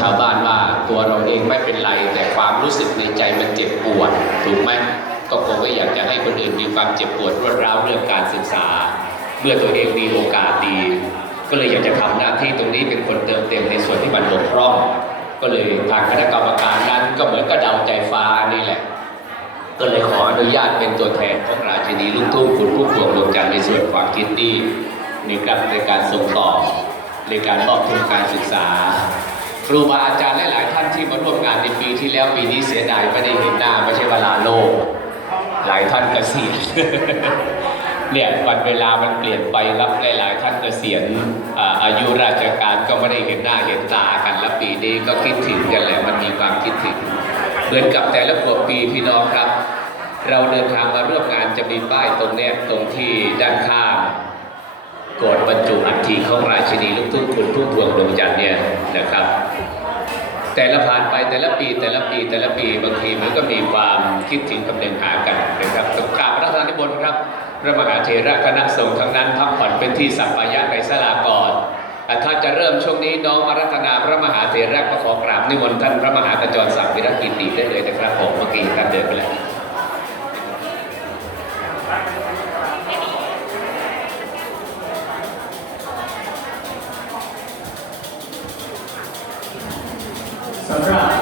ชาวบ้านว่าตัวเราเองไม่เป็นไร แต่ความรู้สึกในใจมันเจ็บปวดถูกไหมก็คงไม่อยากจะให้คนอื่นมีความเจ็บปวดรวดร้าวเรื่องการศึกษา เมื่อตัวเองมีโอกาสดี ก็เลยอยากจะทำหน้าที่ตรงนี้เป็นคนเติมเต็มในส่วนที่มันบกพร่อง ก็เลยทางคณะกรรมการนั้นก็เหมือนกระเดาใจฟ้านี่แหละ ก็เลยขออนุญาตเป็นตัวแทนของราชินีลูกทุ่งคุณผู้พวงดวงจันทร์ในส่วนความคิดนี้ในครับในการส่งต่อในการมอบทุนการศึกษา รูบาอาจารย์หลาย ๆ ท่านที่มาร่วมงานในปีที่แล้วปีนี้เสียดายไม่ได้เห็นหน้าไม่ใช่เวลาโลก หลายท่านเกษียณเนี่ยวันเวลามันเปลี่ยนไปรับหลาย ๆ ท่านเกษียณอายุราชการก็ไม่ได้เห็นหน้าเห็นตากันแล้วปีนี้ก็คิดถึงกันแหละมันมีความคิดถึงเหมือนกับแต่ละขวบปีพี่น้องครับ เราเดินทางมาร่วมงานจะมีป้ายตรงเนี้ยตรงที่ด้านข้าง กรธบรรจุอัฐิของราชินีลูกทุ่งคุณพุ่มพวงดวงจันทร์เนี่ยนะครับ แต่ละผ่านไปแต่ละปีแต่ละปีแต่ละปีบางทีมันก็มีความคิดถึงคำนึงหากันนะครับกับกราบพระราชนิมนต์ครับ พระมหาเถระคณะสงฆ์ทั้งนั้นพักผ่อนเป็นที่สัปปายะในสลาก่อนถ้าจะเริ่มช่วงนี้น้องมารัตนาพระมหาเถระก็ขอกราบนิมนต์ท่านพระมหากระจรศักดิ์วิรกิติได้เลยนะครับผมเมื่อกี้ท่านเดินไปแล้ว สำ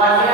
วั